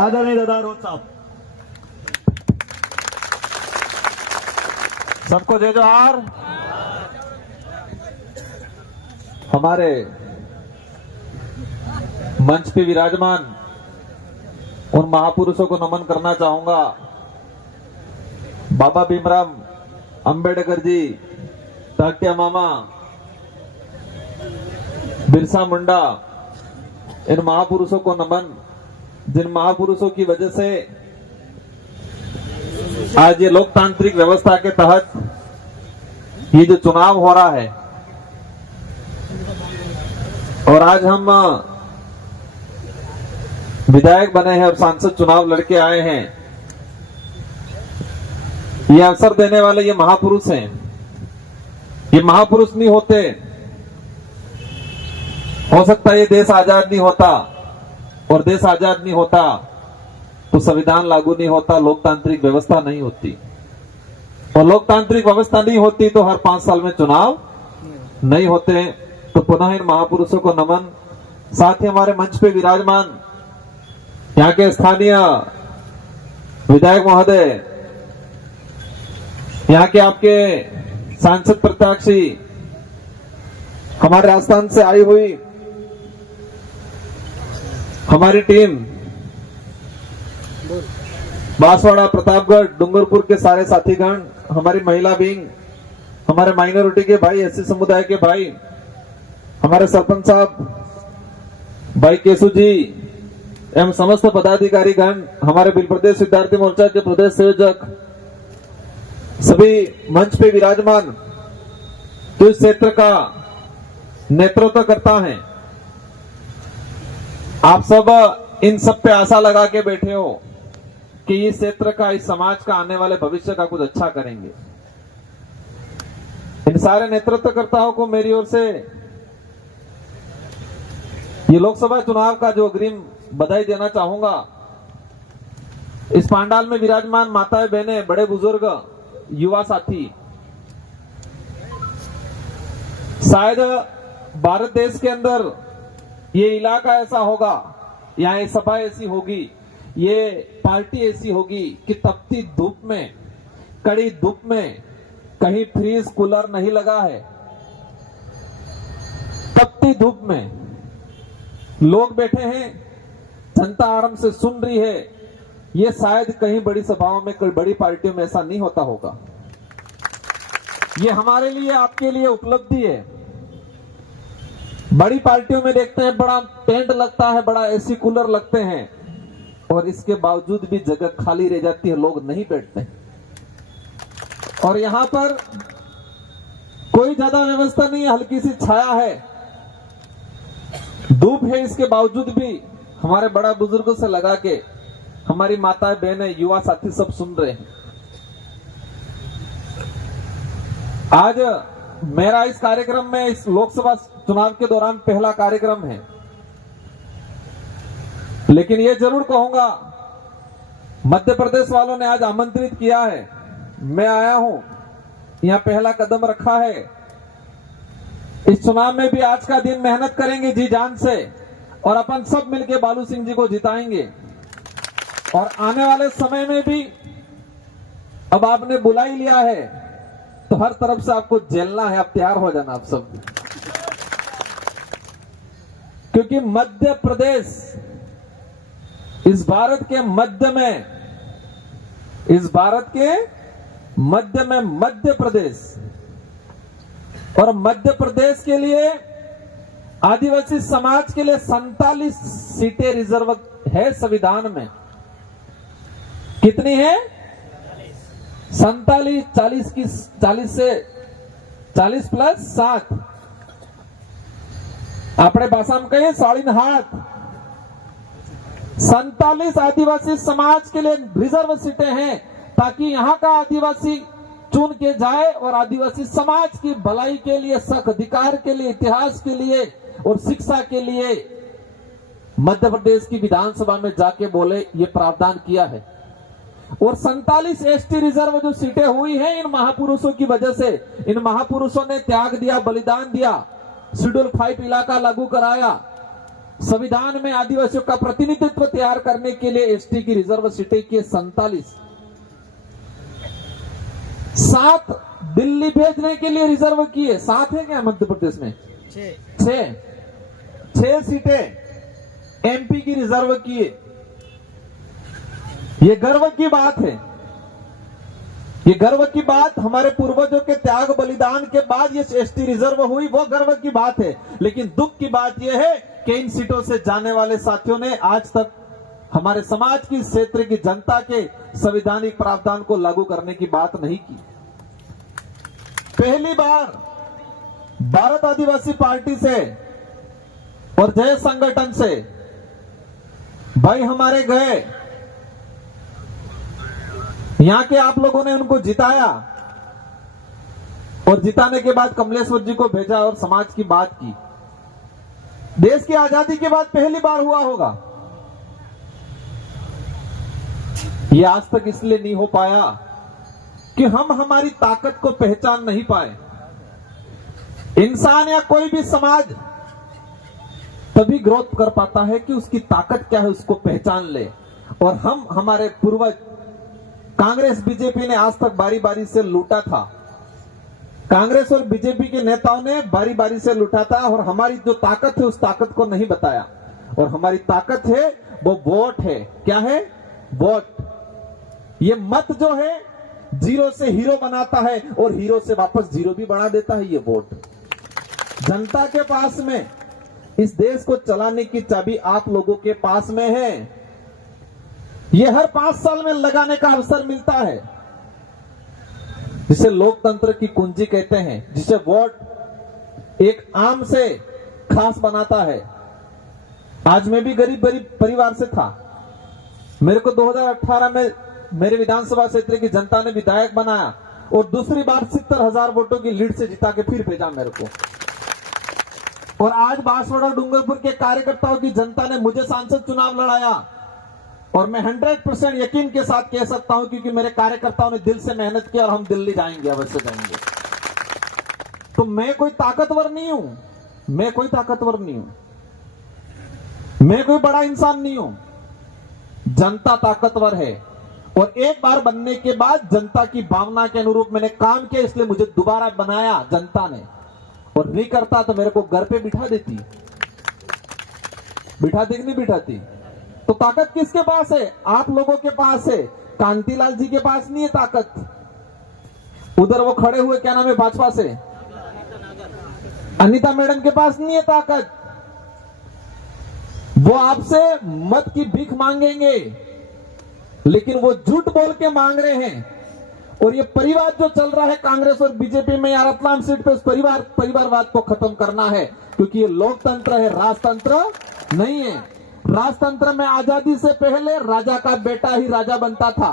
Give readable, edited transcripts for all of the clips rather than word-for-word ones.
आदरणीय दादा रोज साहब। सबको जय जोहार। हमारे मंच पे विराजमान उन महापुरुषों को नमन करना चाहूंगा। बाबा भीमराव अंबेडकर जी, तात्या मामा, बिरसा मुंडा, इन महापुरुषों को नमन, जिन महापुरुषों की वजह से आज ये लोकतांत्रिक व्यवस्था के तहत ये जो चुनाव हो रहा है और आज हम विधायक बने हैं और सांसद चुनाव लड़के आए हैं, ये अवसर देने वाले ये महापुरुष हैं। ये महापुरुष नहीं होते, हो सकता है ये देश आजाद नहीं होता, और देश आजाद नहीं होता तो संविधान लागू नहीं होता, लोकतांत्रिक व्यवस्था नहीं होती, और लोकतांत्रिक व्यवस्था नहीं होती तो हर 5 साल में चुनाव नहीं होते। तो पुनः इन महापुरुषों को नमन। साथ ही हमारे मंच पे विराजमान यहाँ के स्थानीय विधायक महोदय, यहाँ के आपके सांसद प्रत्याशी, हमारे राजस्थान से आई हुई हमारी टीम, बांसवाड़ा, प्रतापगढ़, डूंगरपुर के सारे साथीगण, हमारी महिला विंग, हमारे माइनॉरिटी के भाई, एससी समुदाय के भाई, हमारे सरपंच साहब भाई केशु जी एवं समस्त पदाधिकारी गण, हमारे बिल प्रदेश विद्यार्थी मोर्चा के प्रदेश संयोजक, सभी मंच पे विराजमान तो इस क्षेत्र का नेतृत्व करता है। आप सब इन सब पे आशा लगा के बैठे हो कि इस क्षेत्र का, इस समाज का आने वाले भविष्य का कुछ अच्छा करेंगे। इन सारे नेतृत्वकर्ताओं को मेरी ओर से ये लोकसभा चुनाव का जो अग्रिम बधाई देना चाहूंगा। इस पांडाल में विराजमान माताएं, बहनें, बड़े बुजुर्ग, युवा साथी, शायद भारत देश के अंदर ये इलाका ऐसा होगा, यहाँ ये सभा ऐसी होगी, ये पार्टी ऐसी होगी कि तपती धूप में, कड़ी धूप में, कहीं फ्रीज कूलर नहीं लगा है, तपती धूप में लोग बैठे हैं, जनता आराम से सुन रही है। ये शायद कहीं बड़ी सभाओं में, कोई बड़ी पार्टियों में ऐसा नहीं होता होगा। ये हमारे लिए, आपके लिए उपलब्धि है। बड़ी पार्टियों में देखते हैं बड़ा टेंट लगता है, बड़ा एसी कूलर लगते हैं, और इसके बावजूद भी जगह खाली रह जाती है, लोग नहीं बैठते। और यहां पर कोई ज्यादा व्यवस्था नहीं है, हल्की सी छाया है, धूप है, इसके बावजूद भी हमारे बड़ा बुजुर्गों से लगा के हमारी माताएं, बहनें, युवा साथी सब सुन रहे हैं। आज मेरा इस कार्यक्रम में, इस लोकसभा चुनाव के दौरान पहला कार्यक्रम है, लेकिन यह जरूर कहूंगा, मध्य प्रदेश वालों ने आज आमंत्रित किया है, मैं आया हूं, यहां पहला कदम रखा है। इस चुनाव में भी आज का दिन मेहनत करेंगे जी जान से, और अपन सब मिलके बालू सिंह जी को जिताएंगे। और आने वाले समय में भी अब आपने बुला ही लिया है तो हर तरफ से आपको झेलना है, आप तैयार हो जाना आप सब, क्योंकि मध्य प्रदेश इस भारत के मध्य में, इस भारत के मध्य में मध्य प्रदेश, और मध्य प्रदेश के लिए, आदिवासी समाज के लिए 47 सीटें रिजर्व है संविधान में। कितनी है? 47, 40 की 40 से 40 प्लस 7, अपने भाषा में कहें 47 47 आदिवासी समाज के लिए रिजर्व सीटें हैं, ताकि यहां का आदिवासी चुन के जाए और आदिवासी समाज की भलाई के लिए, हक अधिकार के लिए, इतिहास के लिए और शिक्षा के लिए मध्य प्रदेश की विधानसभा में जाके बोले, ये प्रावधान किया है। और 47 एसटी रिजर्व जो सीटें हुई हैं इन महापुरुषों की वजह से, इन महापुरुषों ने त्याग दिया, बलिदान दिया, शेड्यूल 5 इलाका लागू कराया, संविधान में आदिवासियों का प्रतिनिधित्व तैयार करने के लिए एसटी की रिजर्व सीटें की 47, 7 दिल्ली भेजने के लिए रिजर्व किए। 7 है क्या मध्य प्रदेश में? 6 सीटें एमपी की रिजर्व किए। ये गर्व की बात है, ये गर्व की बात। हमारे पूर्वजों के त्याग बलिदान के बाद ये एसटी रिजर्व हुई, वो गर्व की बात है। लेकिन दुख की बात यह है कि इन सीटों से जाने वाले साथियों ने आज तक हमारे समाज की, क्षेत्र की जनता के संवैधानिक प्रावधान को लागू करने की बात नहीं की। पहली बार भारत आदिवासी पार्टी से और जय संगठन से भाई हमारे गए, यहां के आप लोगों ने उनको जिताया और जिताने के बाद कमलेश्वर जी को भेजा और समाज की बात की। देश की आजादी के बाद पहली बार हुआ होगा। ये आज तक इसलिए नहीं हो पाया कि हम हमारी ताकत को पहचान नहीं पाए। इंसान या कोई भी समाज तभी ग्रोथ कर पाता है कि उसकी ताकत क्या है उसको पहचान ले। और हम, हमारे पूर्वज कांग्रेस बीजेपी ने आज तक बारी बारी से लूटा था। कांग्रेस और बीजेपी के नेताओं ने बारी बारी से लूटा था और हमारी जो ताकत है उस ताकत को नहीं बताया। और हमारी ताकत है वो वोट है। क्या है? वोट। ये मत जो है जीरो से हीरो बनाता है और हीरो से वापस जीरो भी बना देता है। ये वोट जनता के पास में, इस देश को चलाने की चाबी आप लोगों के पास में है। ये हर 5 साल में लगाने का अवसर मिलता है, जिसे लोकतंत्र की कुंजी कहते हैं, जिसे वोट एक आम से खास बनाता है। आज मैं भी गरीब परिवार से था। मेरे को 2018 में मेरे विधानसभा क्षेत्र की जनता ने विधायक बनाया और दूसरी बार 70,000 वोटों की लीड से जिता के फिर भेजा मेरे को। और आज बांसवाड़ा डूंगरपुर के कार्यकर्ताओं की जनता ने मुझे सांसद चुनाव लड़ाया और मैं 100% यकीन के साथ कह सकता हूं, क्योंकि मेरे कार्यकर्ताओं ने दिल से मेहनत की और हम दिल्ली जाएंगे, अवश्य जाएंगे। तो मैं कोई ताकतवर नहीं हूं, मैं कोई ताकतवर नहीं हूं, मैं कोई बड़ा इंसान नहीं हूं। जनता ताकतवर है और एक बार बनने के बाद जनता की भावना के अनुरूप मैंने काम किया, इसलिए मुझे दोबारा बनाया जनता ने। और नहीं करता तो मेरे को घर पे बिठा देती, बिठाती कि नहीं बिठाती? तो ताकत किसके पास है? आप लोगों के पास है। कांतिलाल जी के पास नहीं है ताकत। उधर वो खड़े हुए, क्या नाम है भाजपा से, अनीता मैडम के पास नहीं है ताकत। वो आपसे मत की भीख मांगेंगे, लेकिन वो झूठ बोल के मांग रहे हैं। और ये परिवार जो चल रहा है कांग्रेस और बीजेपी में, यार रतलाम सीट पे उस परिवारवाद को खत्म करना है, क्योंकि ये लोकतंत्र है, राजतंत्र नहीं है। राजतंत्र में आजादी से पहले राजा का बेटा ही राजा बनता था,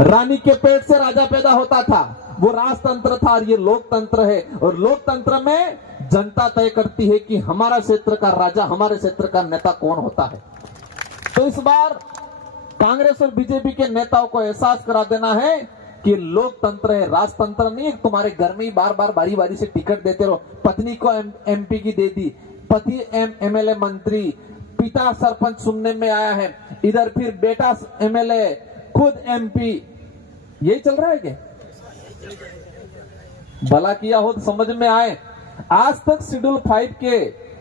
रानी के पेट से राजा पैदा होता था। वो राजतंत्र था और ये लोकतंत्र है। और लोकतंत्र में जनता तय करती है कि हमारा क्षेत्र का राजा, हमारे क्षेत्र का नेता कौन होता है। तो इस बार कांग्रेस और बीजेपी के नेताओं को एहसास करा देना है कि लोकतंत्र है, राजतंत्र नहीं है। तुम्हारे घर में ही बार बार बारी बारी से टिकट देते रहो। पत्नी को एमपी की दे दी, पति एमएलए मंत्री, पिता सरपंच सुनने में आया है, इधर फिर बेटा एमएलए, खुद एमपी। यही चल रहा है क्या? भला किया हो तो समझ में आए। आज तक शेड्यूल 5 के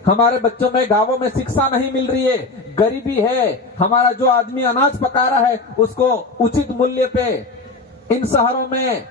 हमारे बच्चों में, गांवों में शिक्षा नहीं मिल रही है, गरीबी है। हमारा जो आदमी अनाज पका रहा है उसको उचित मूल्य पे इन शहरों में